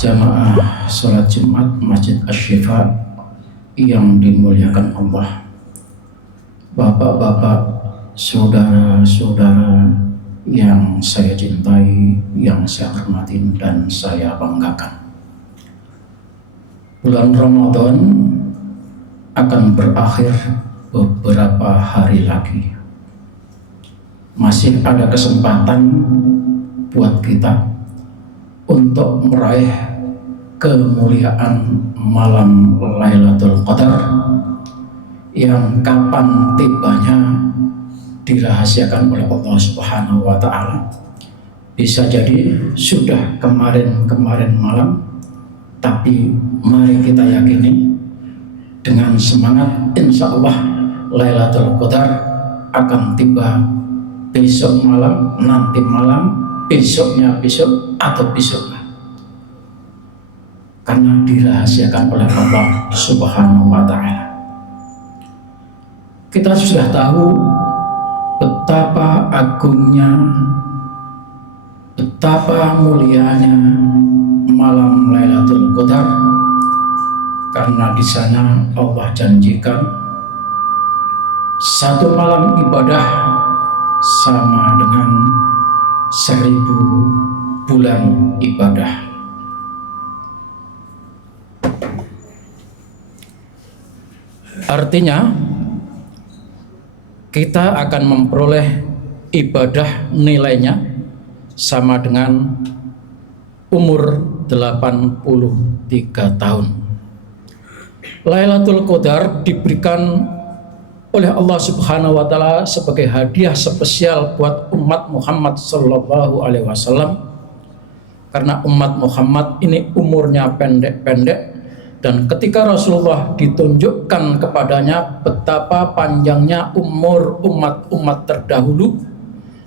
Jamaah sholat Jumat Masjid Asy-Syifa yang dimuliakan Allah, bapak-bapak, saudara-saudara yang saya cintai, yang saya hormati dan saya banggakan. Bulan Ramadan akan berakhir beberapa hari lagi. Masih ada kesempatan buat kita untuk meraih kemuliaan malam Lailatul Qadar yang kapan tibanya dirahasiakan oleh Allah Subhanahu wa Ta'ala. Bisa jadi sudah kemarin malam, tapi mari kita yakini dengan semangat, insya Allah Lailatul Qadar akan tiba besok malam, nanti malam, besoknya besok atau besoknya, karena dirahasiakan oleh Allah Subhanahu wa Ta'ala. Kita sudah tahu betapa agungnya, betapa mulianya malam Lailatul Qadar, karena di sana Allah janjikan satu malam ibadah sama dengan 1000 bulan ibadah. Artinya kita akan memperoleh ibadah nilainya sama dengan umur 83 tahun. Lailatul Qadar diberikan oleh Allah Subhanahu wa Ta'ala sebagai hadiah spesial buat umat Muhammad sallallahu alaihi wasallam, karena umat Muhammad ini umurnya pendek-pendek, dan ketika Rasulullah ditunjukkan kepadanya betapa panjangnya umur umat-umat terdahulu,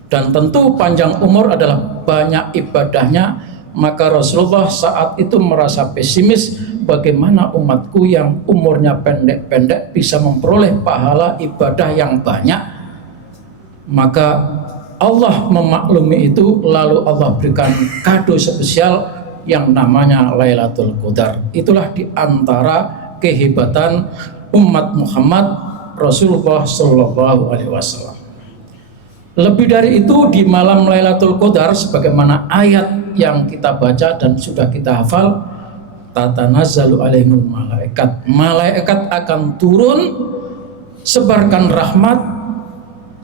dan tentu panjang umur adalah banyak ibadahnya, maka Rasulullah saat itu merasa pesimis, bagaimana umatku yang umurnya pendek-pendek bisa memperoleh pahala ibadah yang banyak. Maka Allah memaklumi itu, lalu Allah berikan kado spesial yang namanya Lailatul Qadar. Itulah di antara kehebatan umat Muhammad Rasulullah sallallahu alaihi wasallam. Lebih dari itu, di malam Lailatul Qadar sebagaimana ayat yang kita baca dan sudah kita hafal, tatanazzalu alaihimul malaikat. Malaikat akan turun, sebarkan rahmat,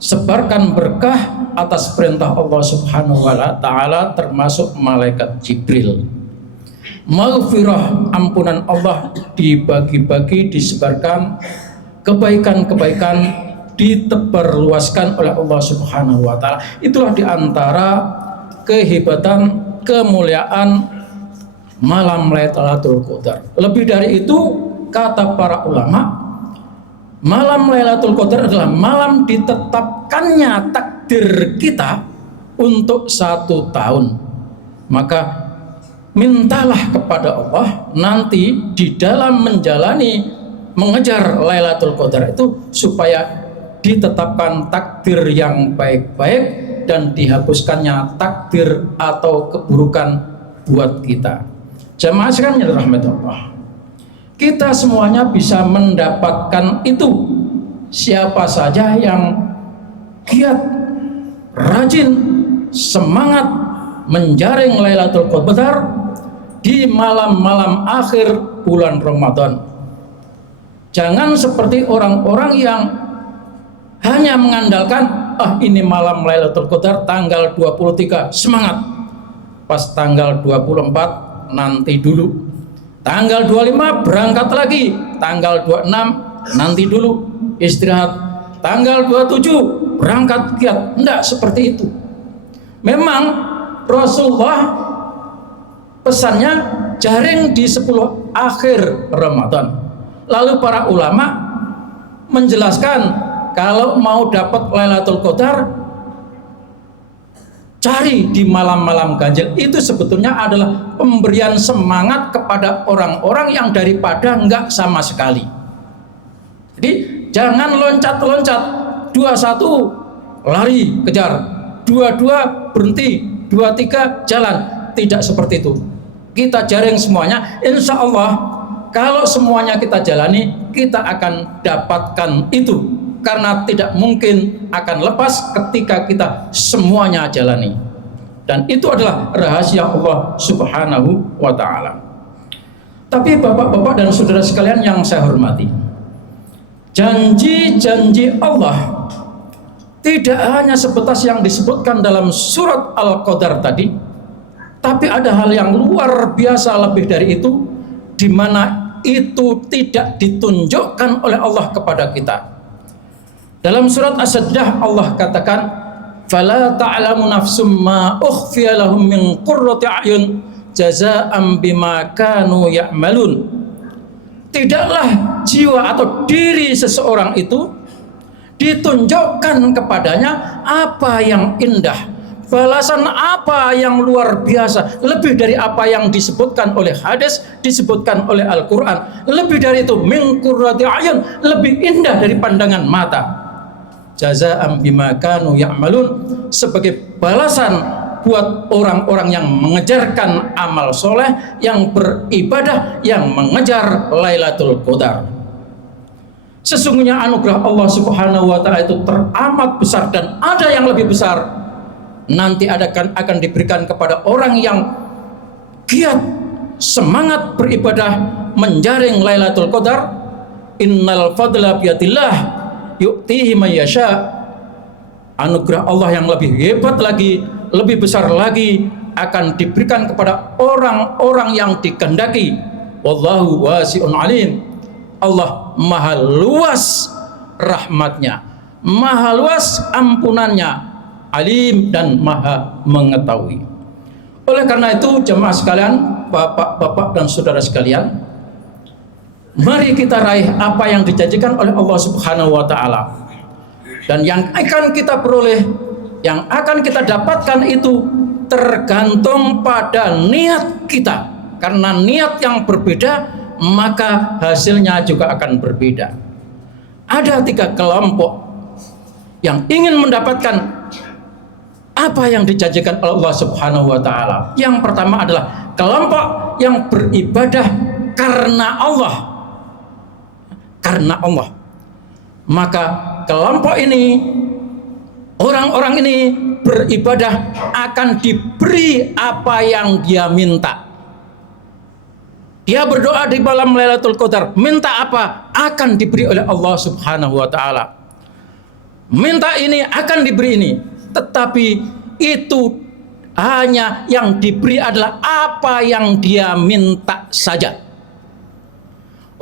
sebarkan berkah atas perintah Allah Subhanahu wa Ta'ala, termasuk malaikat Jibril. Maghfirah, ampunan Allah dibagi-bagi, disebarkan, kebaikan-kebaikan ditebarluaskan oleh Allah Subhanahu wa Ta'ala. Itulah di antara kehebatan, kemuliaan malam Lailatul Qadar. Lebih dari itu, kata para ulama, malam Lailatul Qadar adalah malam ditetapkannya takdir kita untuk 1 tahun. Maka mintalah kepada Allah nanti di dalam mengejar Lailatul Qadar itu, supaya ditetapkan takdir yang baik-baik dan dihapuskannya takdir atau keburukan buat kita. Jamaah sekalian yang dirahmati Allah, kita semuanya bisa mendapatkan itu. Siapa saja yang giat, rajin, semangat menjaring Lailatul Qadar di malam-malam akhir bulan Ramadan. Jangan seperti orang-orang yang hanya mengandalkan, ini malam Lailatul Qadar tanggal 23, semangat. Pas tanggal 24 nanti dulu. Tanggal 25 berangkat lagi, tanggal 26 nanti dulu istirahat, tanggal 27 berangkat giat. Enggak seperti itu. Memang Rasulullah pesannya jaring di 10 akhir Ramadan. Lalu para ulama menjelaskan, kalau mau dapat Lailatul Qadar, cari di malam-malam ganjil. Itu sebetulnya adalah pemberian semangat kepada orang-orang yang daripada enggak sama sekali. Jadi jangan loncat-loncat, 21 lari kejar, 22 berhenti, 23 jalan. Tidak seperti itu. kita jaring semuanya, insya Allah kalau semuanya kita jalani, kita akan dapatkan itu. Karena tidak mungkin akan lepas ketika kita semuanya jalani. Dan itu adalah rahasia Allah Subhanahu wa ta'ala. Tapi bapak-bapak dan saudara sekalian yang saya hormati, janji-janji Allah tidak hanya sebatas yang disebutkan dalam surat Al-Qadar tadi, tapi ada hal yang luar biasa lebih dari itu, di mana itu tidak ditunjukkan oleh Allah kepada kita. Dalam surat As-Sajdah Allah katakan, "Fala ta'lamu nafsum ma ukhfiya lahum min qurrati a'yun jazaa'an bima kanu ya'malun." Tidaklah jiwa atau diri seseorang itu ditunjukkan kepadanya apa yang indah, balasan apa yang luar biasa, lebih dari apa yang disebutkan oleh hadis, disebutkan oleh Al-Quran. Lebih dari itu, min qurrati a'yun, lebih indah dari pandangan mata. Jazaa'an bima kanu ya'malun, sebagai balasan buat orang-orang yang mengejarkan amal soleh, yang beribadah, yang mengejar Lailatul Qadar. Sesungguhnya anugerah Allah Subhanahu wa ta'ala itu teramat besar, dan ada yang lebih besar nanti akan diberikan kepada orang yang giat, semangat beribadah, menjaring Lailatul Qadar. Innal fadla biyadillah yu'tihi may yasha. Anugerah Allah yang lebih hebat lagi, lebih besar lagi, akan diberikan kepada orang-orang yang dikehendaki. Wallahu wasi'un alim. Allah maha luas rahmatnya, maha luas ampunannya, alim dan maha mengetahui. Oleh karena itu jemaah sekalian, bapak-bapak dan saudara sekalian, mari kita raih apa yang dijanjikan oleh Allah Subhanahu wa ta'ala. Dan yang akan kita peroleh, yang akan kita dapatkan itu tergantung pada niat kita. Karena niat yang berbeda, maka hasilnya juga akan berbeda. Ada 3 kelompok yang ingin mendapatkan apa yang dijanjikan oleh Allah Subhanahu wa ta'ala. Yang pertama adalah kelompok yang beribadah karena Allah. Karena Allah. Maka kelompok ini, orang-orang ini beribadah akan diberi apa yang dia minta. Dia berdoa di malam Lailatul Qadar, minta apa? Akan diberi oleh Allah Subhanahu wa ta'ala. Minta ini akan diberi ini. Tetapi itu hanya yang diberi adalah apa yang dia minta saja.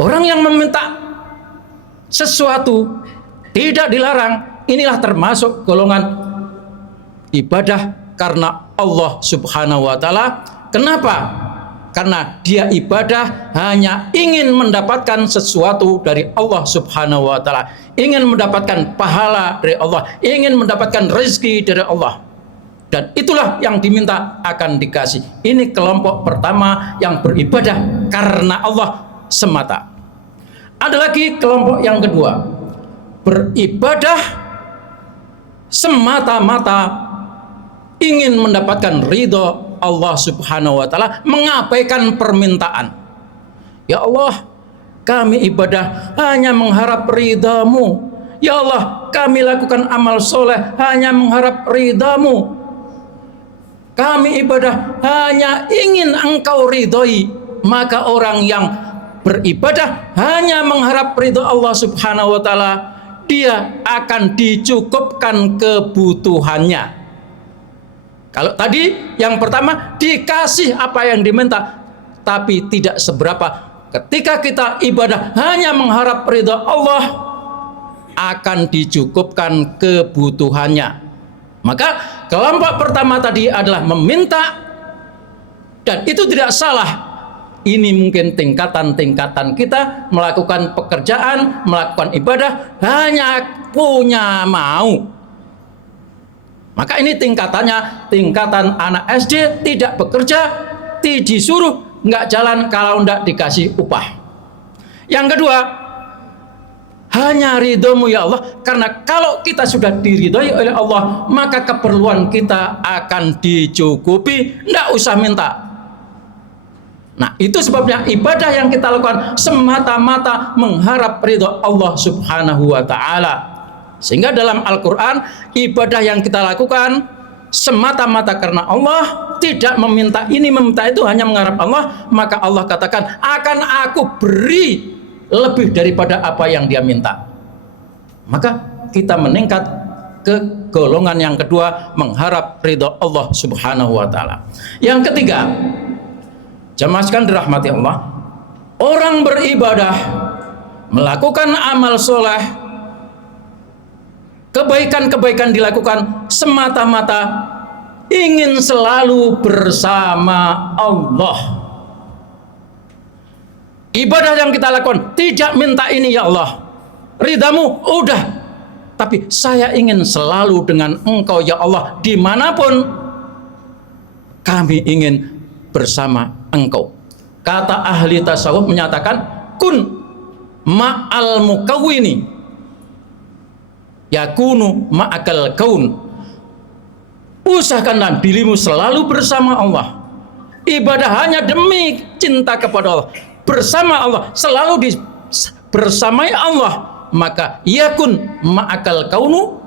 Orang yang meminta sesuatu tidak dilarang, inilah termasuk golongan ibadah karena Allah Subhanahu wa ta'ala. Kenapa? Karena dia ibadah hanya ingin mendapatkan sesuatu dari Allah Subhanahu wa ta'ala, ingin mendapatkan pahala dari Allah, ingin mendapatkan rezeki dari Allah, dan itulah yang diminta akan dikasih. Ini kelompok pertama yang beribadah karena Allah semata. Ada lagi kelompok yang kedua, beribadah semata-mata ingin mendapatkan ridho Allah Subhanahu wa ta'ala, mengabaikan permintaan. Ya Allah, kami ibadah hanya mengharap ridhamu. Ya Allah, kami lakukan amal soleh hanya mengharap ridhamu. Kami ibadah hanya ingin engkau ridhoi. Maka orang yang beribadah hanya mengharap ridho Allah Subhanahu wa ta'ala, dia akan dicukupkan kebutuhannya. Kalau tadi yang pertama dikasih apa yang diminta, tapi tidak seberapa. Ketika kita ibadah hanya mengharap ridha Allah, akan dicukupkan kebutuhannya. Maka kelompok pertama tadi adalah meminta, dan itu tidak salah. Ini mungkin tingkatan-tingkatan kita melakukan pekerjaan, melakukan ibadah hanya punya mau. Maka ini tingkatannya, tingkatan anak SD tidak bekerja, disuruh nggak jalan kalau nggak dikasih upah. Yang kedua, hanya ridhomu ya Allah, karena kalau kita sudah diridhoi oleh Allah, maka keperluan kita akan dicukupi, nggak usah minta. Nah, itu sebabnya ibadah yang kita lakukan semata-mata mengharap ridho Allah Subhanahu wa taala. Sehingga dalam Al-Qur'an, ibadah yang kita lakukan semata-mata karena Allah, tidak meminta ini meminta itu, hanya mengharap Allah, maka Allah katakan akan aku beri lebih daripada apa yang dia minta. Maka kita meningkat ke golongan yang kedua, mengharap ridho Allah Subhanahu wa taala. Yang ketiga, jamaah sekalian dirahmati Allah, orang beribadah, melakukan amal soleh, kebaikan-kebaikan dilakukan semata-mata ingin selalu bersama Allah. Ibadah yang kita lakukan tidak minta ini ya Allah, ridhamu udah, tapi saya ingin selalu dengan engkau ya Allah, dimanapun kami ingin bersama engkau. Kata ahli tasawuf menyatakan kun ma'al mukawwini yakunu ma'akal kaun. Usahakanlah dirimu selalu bersama Allah. Ibadah hanya demi cinta kepada Allah, bersama Allah, selalu bersamai Allah, maka yakun ma'akal kaunu,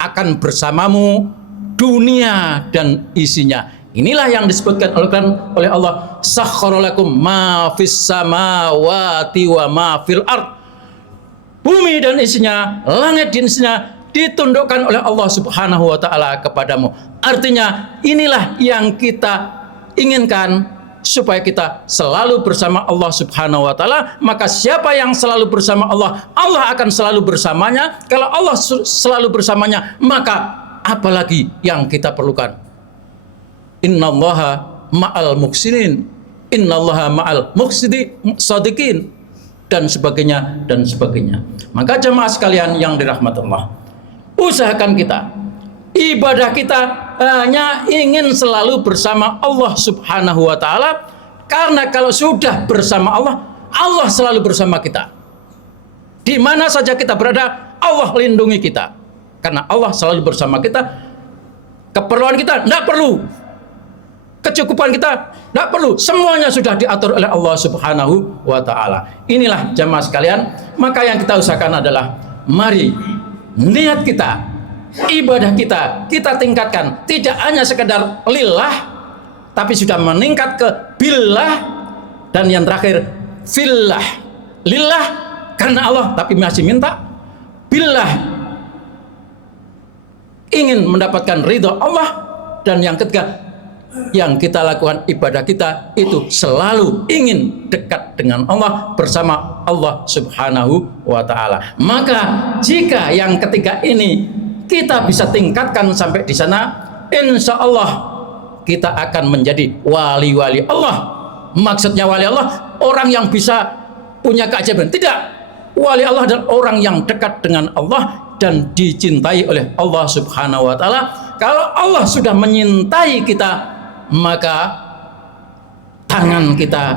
akan bersamamu dunia dan isinya. Inilah yang disebutkan oleh Allah, sakhkharallakum ma fis samawati wa ma fil ard. Bumi dan isinya, langit dan isinya ditundukkan oleh Allah Subhanahu wa taala kepadamu. Artinya inilah yang kita inginkan, supaya kita selalu bersama Allah Subhanahu wa taala. Maka siapa yang selalu bersama Allah, Allah akan selalu bersamanya. Kalau Allah selalu bersamanya, maka apalagi yang kita perlukan? Innallaha ma'al muhsinin, innallaha ma'al muqsidiin, dan sebagainya dan sebagainya. Maka jemaah sekalian yang dirahmati Allah, usahakan kita ibadah kita hanya ingin selalu bersama Allah Subhanahu wa taala, karena kalau sudah bersama Allah, Allah selalu bersama kita. Di mana saja kita berada, Allah lindungi kita, karena Allah selalu bersama kita. Keperluan kita tidak perlu, kecukupan kita tidak perlu, semuanya sudah diatur oleh Allah Subhanahu wa taala. Inilah jamaah sekalian, maka yang kita usahakan adalah mari niat kita, ibadah kita tingkatkan, tidak hanya sekedar lillah, tapi sudah meningkat ke billah, dan yang terakhir fillah. Lillah karena Allah tapi masih minta, billah ingin mendapatkan ridho Allah, dan yang ketiga, yang kita lakukan ibadah kita itu selalu ingin dekat dengan Allah, bersama Allah Subhanahu wa taala. Maka jika yang ketiga ini kita bisa tingkatkan sampai di sana, insya Allah kita akan menjadi wali-wali Allah. Maksudnya wali Allah, orang yang bisa punya keajaiban. Tidak, wali Allah adalah orang yang dekat dengan Allah dan dicintai oleh Allah Subhanahu wa taala. Kalau Allah sudah menyintai kita, maka tangan kita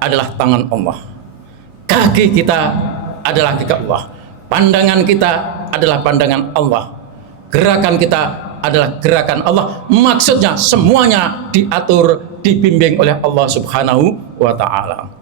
adalah tangan Allah, kaki kita adalah kaki Allah, pandangan kita adalah pandangan Allah, gerakan kita adalah gerakan Allah. Maksudnya semuanya diatur, dibimbing oleh Allah Subhanahu wa taala.